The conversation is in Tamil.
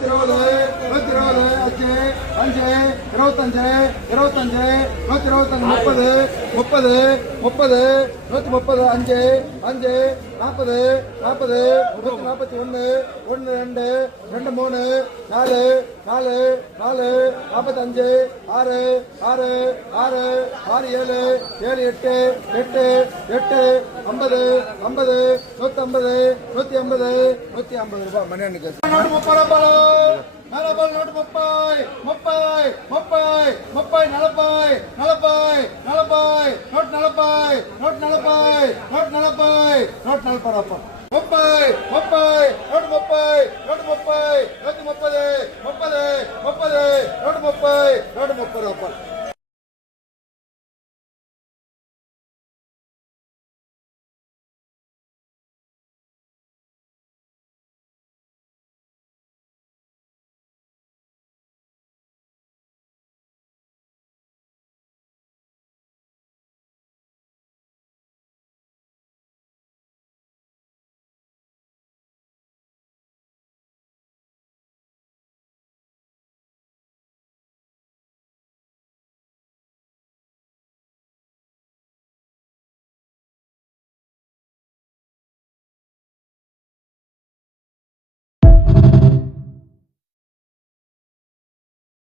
இருபது அஞ்சு அஞ்சு 25 25 125 30 30 30 130 அஞ்சு அஞ்சு 40 40 141 1 2 2 3 4 4 4 45 6 6 6 6 7 7 8 8 8 50 50 150 150 150 ரூபாய் மணி அன்னைக்கு 30 ரூபாய் நலபாய் நோட்டு 30 30 30 30 நலபாய் நலபாய் நலபாய் நோட் நலபாய் நோட் நலபாய் நோட் நலபாய் நோட் நலபாய் 30 30 note 30 note 30 note 30 30 30 note 30 note 30 ரூபாய்